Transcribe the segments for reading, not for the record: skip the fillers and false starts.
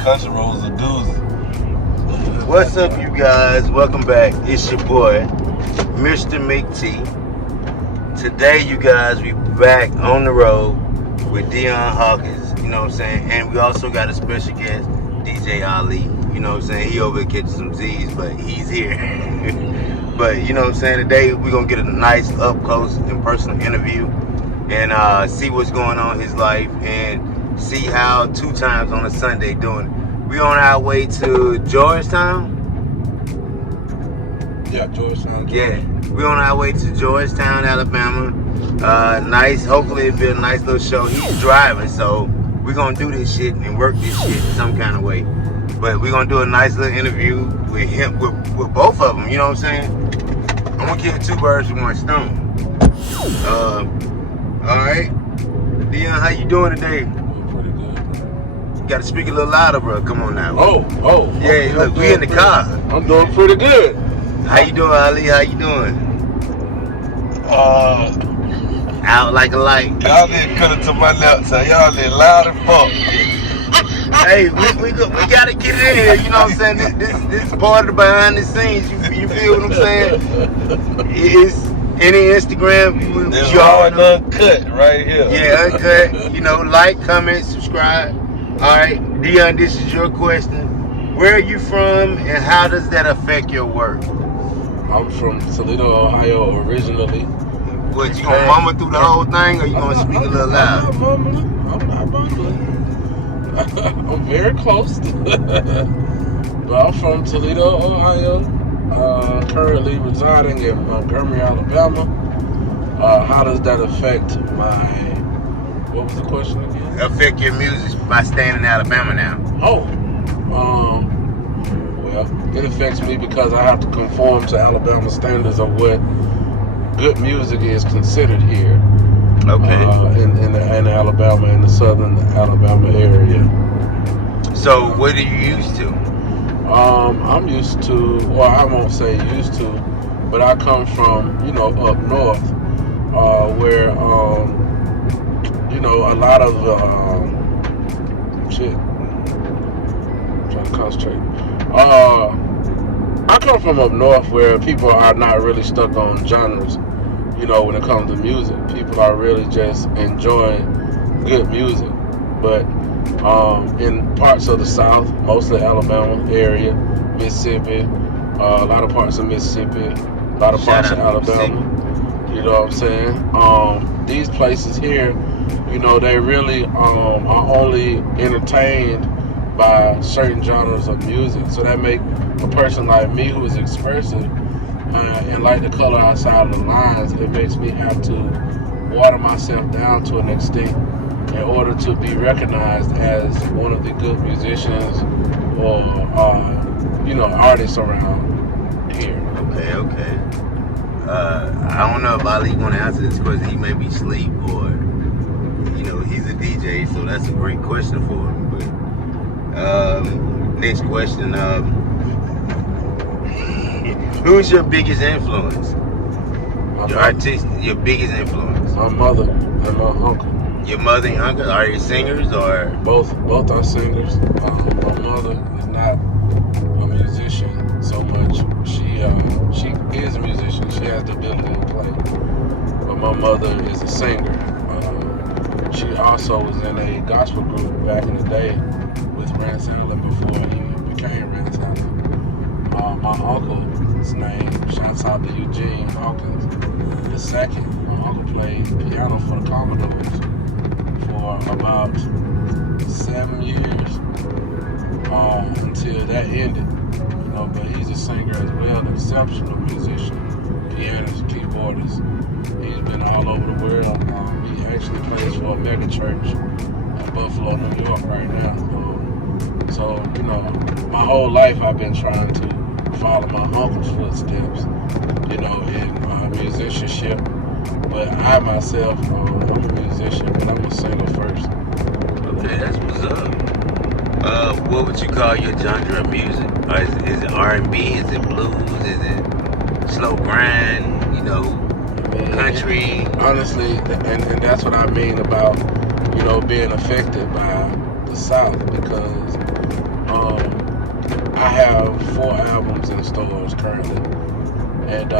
country roads a doozy. What's up, you guys? Welcome back. It's your boy, Mr. McT. Today, you guys, we back on the road with Dion Hawkins. You know what I'm saying? And we also got a special guest, DJ Ali. You know what I'm saying? He over catching some Z's, but he's here. But you know what I'm saying? Today, we're going to get a nice up close and personal interview and see what's going on in his life and see how 2 times on a Sunday doing. We on our way to Georgetown. Yeah, Georgetown. Yeah, we on our way to Georgetown, Alabama. Nice. Hopefully it'll be a nice little show. He's driving, so we're gonna do this shit and work this shit some kind of way. But we're gonna do a nice little interview with him, with both of them. You know what I'm saying? I'm gonna kill 2 birds with 1 stone. All right, Dion, how you doing today? Pretty good. You gotta speak a little louder, bro. Come on now. Oh. Yeah, look, we in the car. I'm doing pretty good. How you doing, Ali? How you doing? Out like a light. Y'all didn't cut it to my left side. Y'all did loud and fuck. Hey, we gotta get it in here. You know what I'm saying? This is part of the behind the scenes. You feel what I'm saying? It's any Instagram. This you hard know. uncut right here. Yeah, uncut. You know, like, comment, subscribe. All right, Dion, this is your question. Where are you from, and how does that affect your work? I'm from Toledo, Ohio, originally. What, you gonna mumble through the whole thing, or you gonna speak a little loud? I'm not mumbling. I'm very close. But I'm from Toledo, Ohio. Currently residing in Montgomery, Alabama. How does that affect my... What was the question again? Affect your music by staying in Alabama now. Well, it affects me because I have to conform to Alabama standards of what good music is considered here. Okay. In Alabama, in the southern Alabama area. So what are you used to? I'm used to, well, I won't say used to, but I come from, up north, where, a lot of, shit, I'm trying to concentrate. I come from up north where people are not really stuck on genres, when it comes to music. People are really just enjoying good music. But in parts of the South, mostly Alabama area, Mississippi, a lot of parts of Mississippi, a lot of parts of Alabama, you know what I'm saying? These places here, they really are only entertained by certain genres of music. So that make a person like me who is expressive and like the color outside of the lines, it makes me have to water myself down to an extent in order to be recognized as one of the good musicians or artists around here. Okay. I don't know if Ali want to answer this question. He may be asleep or he's a DJ, so that's a great question for him. But next question, who's your biggest influence? Your biggest influence? My mother and my uncle. Your mother and uncle, are they singers or? Both are singers. My mother is not a musician so much. She is a musician. She has the ability to play. But my mother is a singer. She also was in a gospel group back in the day with Rance Allen before he became Rance Allen. My uncle's name, shouts out to Eugene Hawkins II. My uncle played piano for the Commodores for about 7 years until that ended. But he's a singer as well, an exceptional musician, pianist, keyboardist. He's been all over the world. He actually plays for a mega church in Buffalo, New York right now. So my whole life I've been trying to follow my uncle's footsteps, in musicianship. But I myself, I'm a musician, but I'm a singer first. Okay, that's what's up. What would you call your genre of music? Is it R&B? Is it blues? Is it slow grind? Country? Honestly, and that's what I mean about, being affected by the South, because I have 4 albums in stores currently, and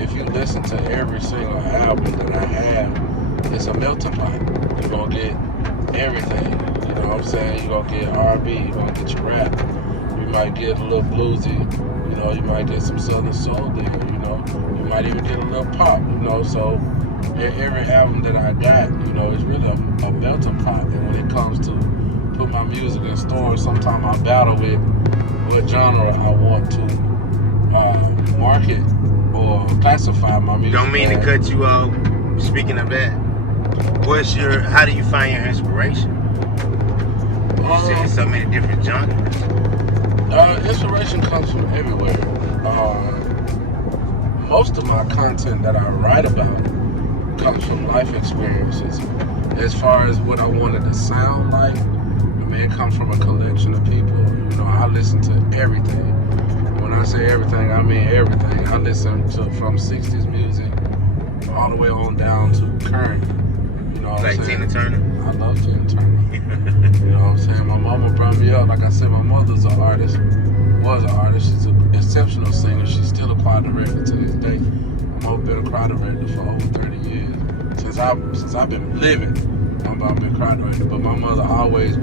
if you listen to every single album that I have, it's a melting pot. You're gonna get everything. You know what I'm saying? You're gonna get R&B. You're gonna get your rap. You might get a little bluesy. You know, you might get some Southern soul there. You know, you might even get a little pop. You know, so every album that I got, you know, is really a melting pot. And when it comes to put my music in stores, sometimes I battle with what genre I want to market or classify my music. Don't mean to cut you off. Speaking of that, how do you find your inspiration? You say so many different genres. Inspiration comes from everywhere. Most of my content that I write about comes from life experiences. As far as what I wanted to sound like, I mean, it comes from a collection of people. You know, I listen to everything. When I say everything, I mean everything. I listen to from 60s music all the way on down to current. You know what I'm saying? Tina Turner? I love Tina Turner. You know what I'm saying? My mama brought me up. Like I said, my mother's an artist. Was an artist. She's an exceptional singer. She's still a choir director to this day. I've been a choir director for over 30 years. Since I've been living, I've been a choir director. But my mother always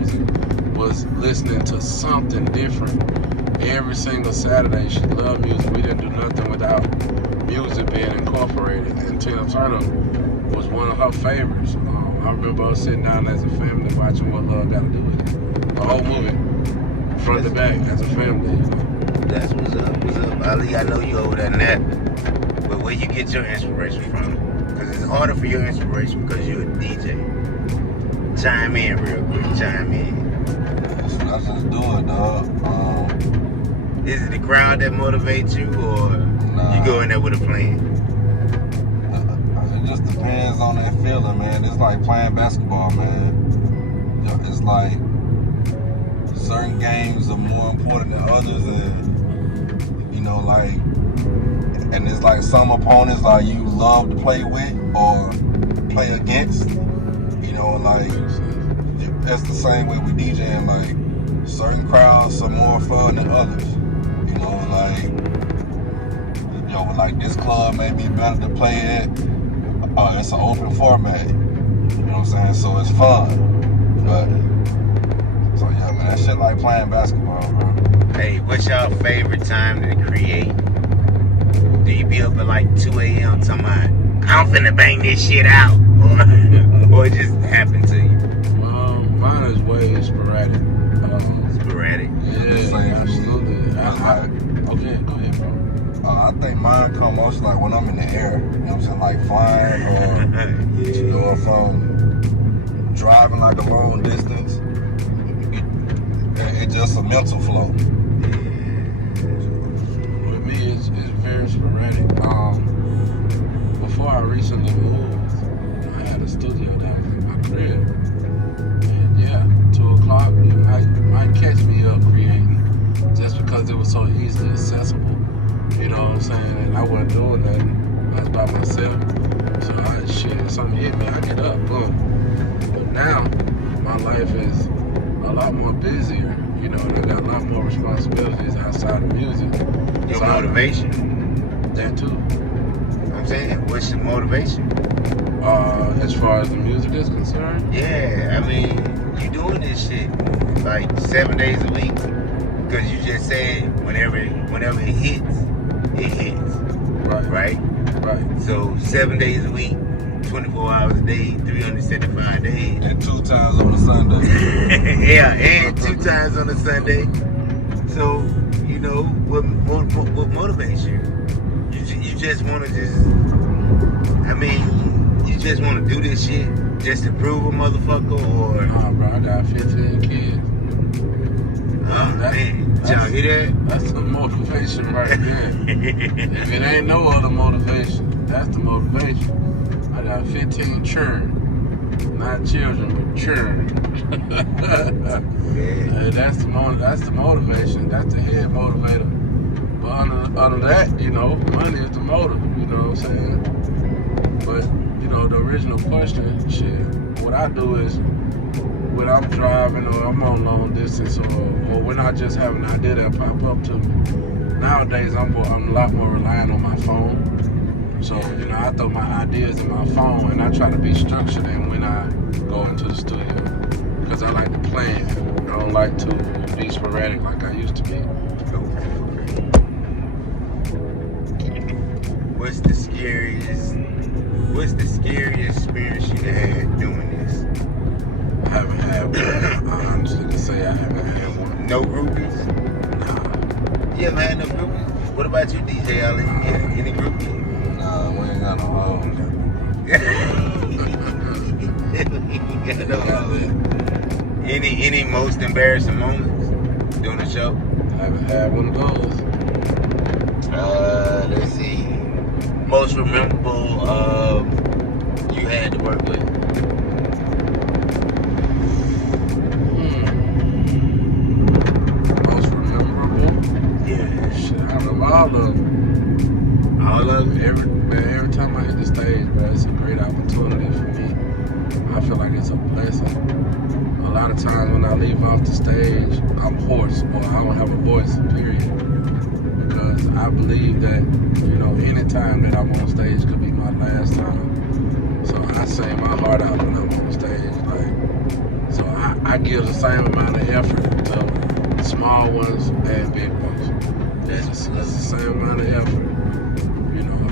was listening to something different every single Saturday. She loved music. We didn't do nothing without music being incorporated. And Tina Turner was one of her favorites. I remember us sitting down as a family watching What Love Got to Do With It. The whole movie, front to back, as a family. You know? That's what's up. What's up, Ali? I know you over there napping. But where you get your inspiration from? Because it's harder for your inspiration because you're a DJ. Chime in real quick. Chime in. Let's just do it, dog. Is it the crowd that motivates you, or Nah. you go in there with a plan? It just depends on that feeling, man. It's like playing basketball, man. It's like certain games are more important than others, and you know, like, and it's like some opponents like you love to play with or play against. You know, like that's the same way with DJing. Like certain crowds are more fun than others. You know, like this club may be better to play at. It's an open format. You know what I'm saying? So it's fun. But so yeah, man, that shit like playing basketball, bro. Hey, what's your favorite time to create? Do you be up at like 2 a.m. talking about, I'm finna bang this shit out? Or it just happened to you? Mine is way sporadic. Sporadic? Yeah, absolutely. Okay, go ahead, bro. I think mine come mostly like when I'm in the air. You know what I'm saying? Like flying or you know, if I'm driving like a long distance. It's just a mental flow. With me, it's very sporadic. Before I recently moved, I had a studio that was in my crib. And yeah, 2 o'clock, you might catch me up creating just because it was so easily accessible. You know what I'm saying? And I wasn't doing nothing. I was by myself. So if something hit me, I get up, boom. But now, my life is a lot more busier, you know, and I got a lot more responsibilities outside of music. Your So motivation? That too. I'm saying, what's your motivation? As far as the music is concerned? Yeah, I mean, you doing this shit like 7 days a week. Because you just said whenever it hits, it hits. Right. Right? So 7 days a week, 24 hours a day, 375 days. And 2 times on a Sunday. Yeah, and 2 times on a Sunday. So, you know, what motivates you? You just want to you just want to do this shit just to prove a motherfucker, or? Nah, bro, I got 15 kids. Oh, man. Did y'all hear that? That's the motivation right there. If it ain't no other motivation, that's the motivation. I got 15 children. Not children, but children. Hey, that's the motivation. That's the head motivator. But under that, you know, money is the motive. You know what I'm saying? But, you know, the original question, shit, what I do is when I'm driving or I'm on long distance or when I just have an idea that pop up to me. Nowadays, I'm a lot more reliant on my phone. So, I throw my ideas in my phone and I try to be structured in when I go into the studio. Because I like to plan. I don't like to be sporadic like I used to be. What's the scariest experience you had doing this? I haven't had one. I honestly can say I haven't had one. No groupies? Nah. You ever had no groupies? What about you, DJ Ali? Any groupies? Nah, we ain't got no hoes. Any most embarrassing moments during the show? I haven't had one of those. Let's see. Most memorable you had to work with? Most memorable? Yeah. Shit, I don't know all of them. All of it? Every time I hit the stage, bro, it's a great opportunity for me. I feel like it's a blessing. A lot of times when I leave off the stage, I'm hoarse or I don't have a voice, period. Because I believe that, any time that I'm on stage could be my last time. So I sing my heart out when I'm on stage. So I give the same amount of effort to small ones and big ones. It's the same amount of effort.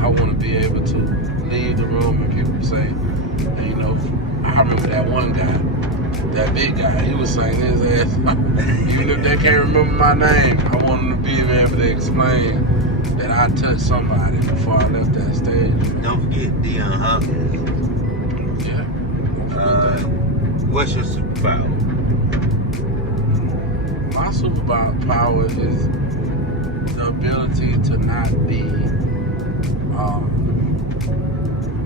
I want to be able to leave the room and people say, I remember that one guy, that big guy, he was singing his ass off. Even if they can't remember my name, I want them to be able to explain that I touched somebody before I left that stage. Don't forget Dion Hawkins. Yeah. What's your superpower? My superpower is the ability to not be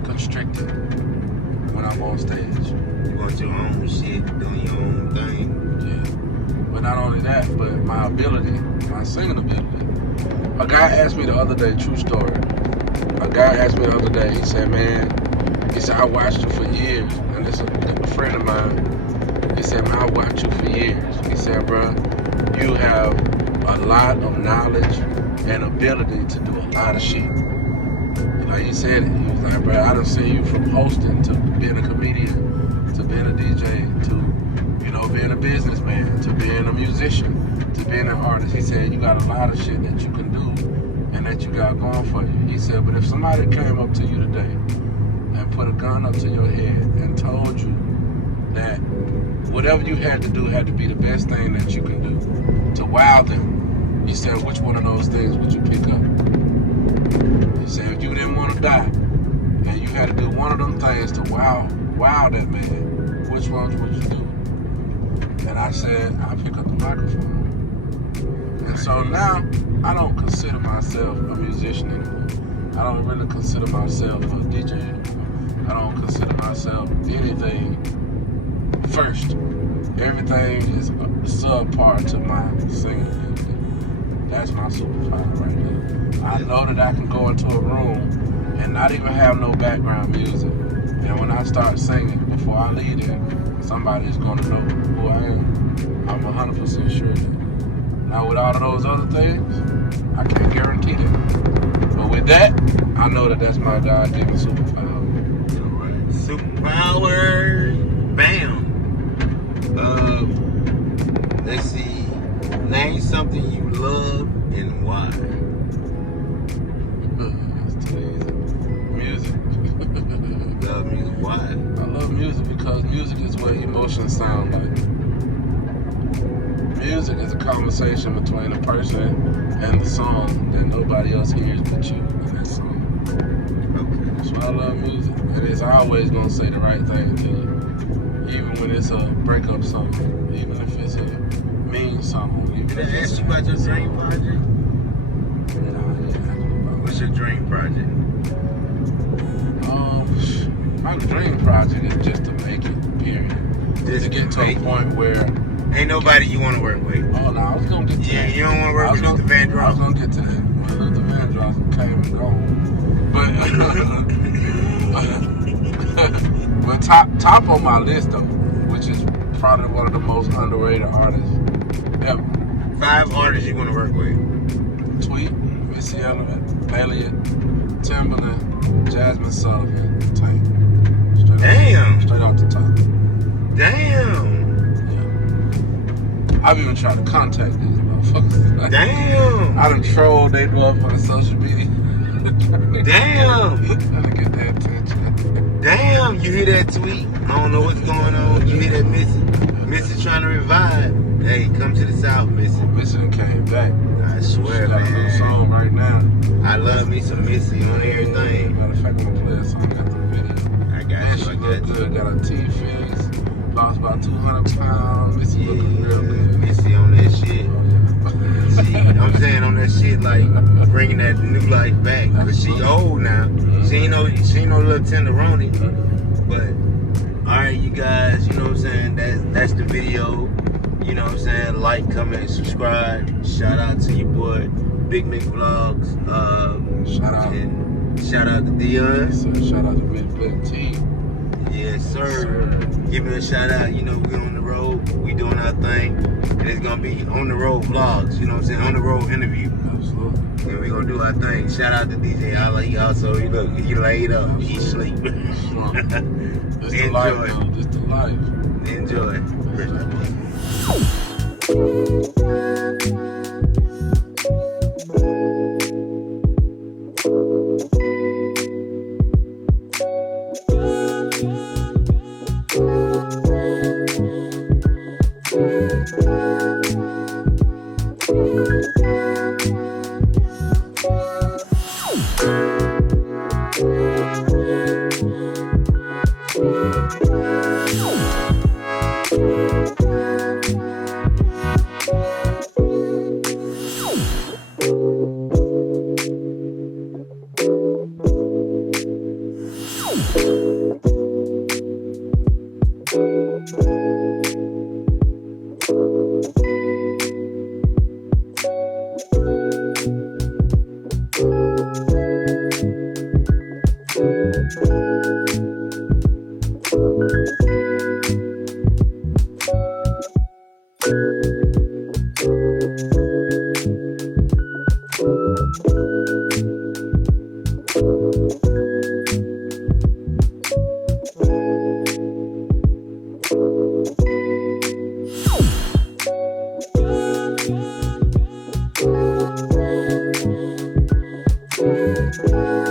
constricted when I'm on stage. You want your own shit, doing your own thing. Yeah. But not only that, but my ability, my singing ability. A guy asked me the other day, true story. A guy asked me the other day, he said, I watched you for years. And it's a friend of mine. He said, man, I watched you for years. He said, bro, you have a lot of knowledge and ability to do a lot of shit. He said it. He was like, bro, I done seen you from hosting to being a comedian, to being a DJ, to, being a businessman, to being a musician, to being an artist. He said, you got a lot of shit that you can do and that you got going for you. He said, but if somebody came up to you today and put a gun up to your head and told you that whatever you had to do had to be the best thing that you can do to wow them, he said, which one of those things would you pick up? He said, if you didn't want to die and you had to do one of them things to wow that man, which ones would you do? And I said, I pick up the microphone. And so now I don't consider myself a musician anymore. I don't really consider myself a DJ anymore. I don't consider myself anything first. Everything is subpar to my singing ability. That's my superpower right there. I know that I can go into a room and not even have no background music. And when I start singing, before I leave there, somebody's going to know who I am. I'm 100% sure of that. Now, with all of those other things, I can't guarantee that. But with that, I know that that's my God-given superpower. All right. Superpower. Bam. Let's see. Name something you love and why. It's too easy. Music. Love music. Why? I love music because music is what emotions sound like. Music is a conversation between a person and the song that nobody else hears but you in that song. Okay. That's why I love music. And it's always going to say the right thing to you. Even when it's a breakup song. Even if it's a mean song. Did I ask you about your dream project? What's your dream project? My dream project is just to make it, period. Just to get to a point where... Ain't nobody you want to work with. Oh, no, I was going to get to that. You don't want to work with Luther Vandross? I was going to get to that. When Luther Vandross came and gone. But top on my list, though, which is probably one of the most underrated artists ever. 5 artists you want to work with. Tweet, Missy Elliott, Timberland, Jasmine Sullivan, Tank. Damn. Straight off the top. Damn. Yeah. I've even tried to contact these motherfuckers. Damn. I done trolled they motherfuckers on social media. Damn. Trying to get their attention. Damn. You hear that tweet? I don't know what's going on. You hear that Missy? Missy trying to revive. Hey, come to the South, Missy. Missy done came back. I swear, She got a new man. song right now. I love me some Missy on everything. Matter of fact, I'm gonna play a song after the video. I got Man, you. she I look got you. good. Got her teeth fixed. Lost about 200 pounds. Missy looking real Yeah, good. Missy on that shit. Oh, She, yeah. I'm saying on that shit, like bringing that new life back. Cause she old now. She ain't no little tenderoni. But all right, you guys, you know what I'm saying? That's the video. You know what I'm saying? Like, comment, subscribe. Shout out to your boy, Big Mick Vlogs. Shout out. And shout out to Dion. Shout out to Big Black T. Yes, sir. Give me a shout out. You know, we on the road. We doing our thing. And it's going to be on the road vlogs. You know what I'm saying? On the road interview. Absolutely. And we going to do our thing. Shout out to DJ Allah. He also, he laid up. He sleep. It's the life, though. It's the life. Enjoy. Thank you.